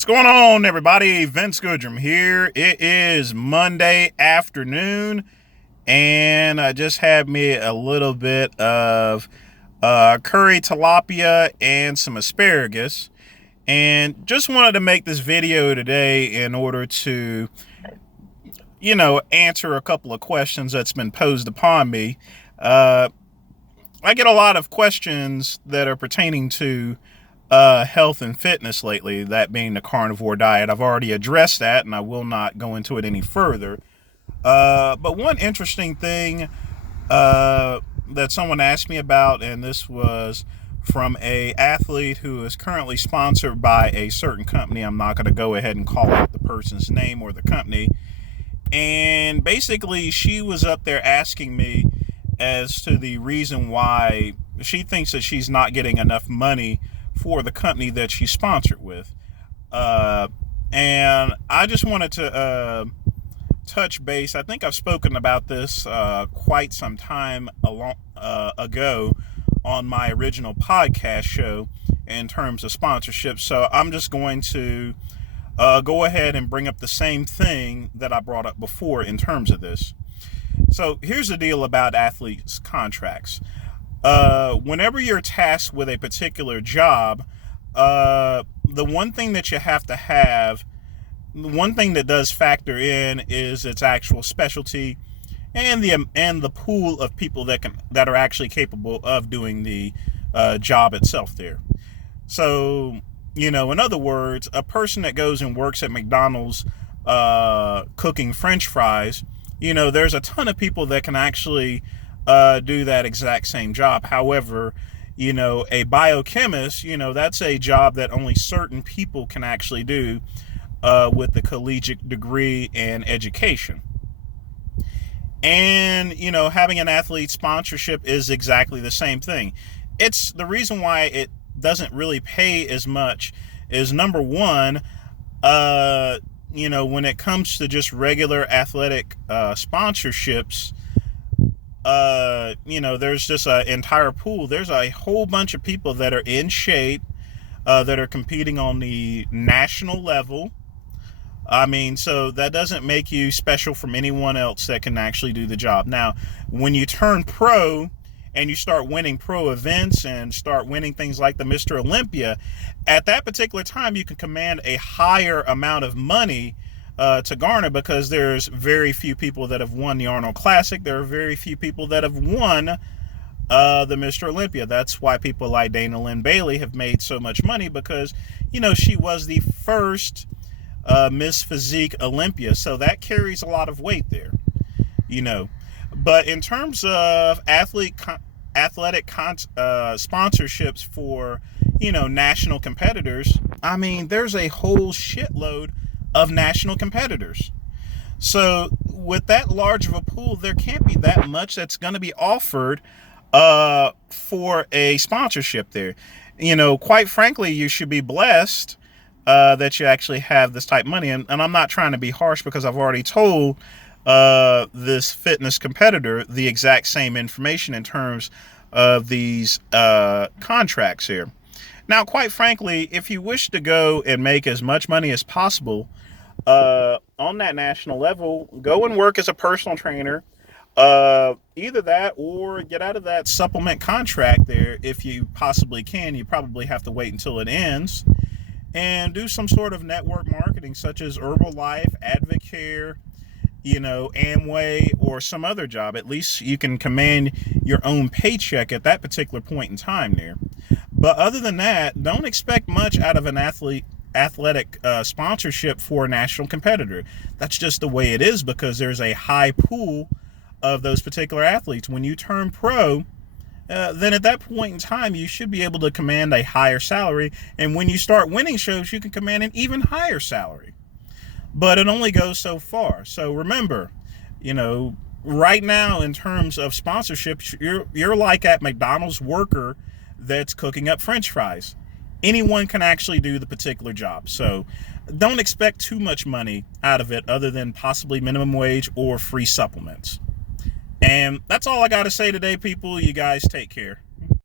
What's going on, everybody? Vince Goodrum here. It is Monday afternoon, and I just had me a little bit of curry tilapia and some asparagus, and just wanted to make this video today in order to, answer a couple of questions that's been posed upon me. I get a lot of questions that are pertaining to health and fitness lately, that being the carnivore diet. I've already addressed that and I will not go into it any further. But one interesting thing that someone asked me about, and this was from a athlete who is currently sponsored by a certain company. I'm not going to go ahead and call out the person's name or the company. And basically, she was up there asking me as to the reason why she thinks that she's not getting enough money for the company that she's sponsored with. And I just wanted to touch base. I think I've spoken about this quite some time ago on my original podcast show in terms of sponsorship. So I'm just going to go ahead and bring up the same thing that I brought up before in terms of this. So here's the deal about athletes' contracts. Whenever you're tasked with a particular job, the one thing that you have to have, one thing that does factor in is its actual specialty and the pool of people that are actually capable of doing the job itself there. So, in other words, a person that goes and works at McDonald's cooking French fries, there's a ton of people that can actually do that exact same job. However, a biochemist, that's a job that only certain people can actually do with the collegiate degree and education. And, having an athlete sponsorship is exactly the same thing. It's the reason why it doesn't really pay as much is, number one, when it comes to just regular athletic sponsorships, there's just an entire pool. There's a whole bunch of people that are in shape, that are competing on the national level. So that doesn't make you special from anyone else that can actually do the job. Now, when you turn pro and you start winning pro events and start winning things like the Mr. Olympia, at that particular time, you can command a higher amount of money to garner, because there's very few people that have won the Arnold Classic. There are very few people that have won the Mr. Olympia. That's why people like Dana Lynn Bailey have made so much money, because, she was the first Miss Physique Olympia. So that carries a lot of weight there, But in terms of athletic sponsorships for, national competitors, there's a whole shitload of national competitors. So with that large of a pool, there can't be that much that's going to be offered for a sponsorship there. Quite frankly, you should be blessed that you actually have this type of money. And I'm not trying to be harsh, because I've already told this fitness competitor the exact same information in terms of these contracts here. Now, quite frankly, if you wish to go and make as much money as possible on that national level, go and work as a personal trainer. Either that or get out of that supplement contract there if you possibly can. You probably have to wait until it ends, and do some sort of network marketing, such as Herbalife, Advocare, Amway, or some other job. At least you can command your own paycheck at that particular point in time there. But other than that, don't expect much out of an athletic sponsorship for a national competitor. That's just the way it is, because there's a high pool of those particular athletes. When you turn pro, then at that point in time, you should be able to command a higher salary. And when you start winning shows, you can command an even higher salary. But it only goes so far. So remember, right now, in terms of sponsorships, you're like at McDonald's worker that's cooking up French fries. Anyone can actually do the particular job. So don't expect too much money out of it, other than possibly minimum wage or free supplements. And that's all I got to say today, people. You guys take care.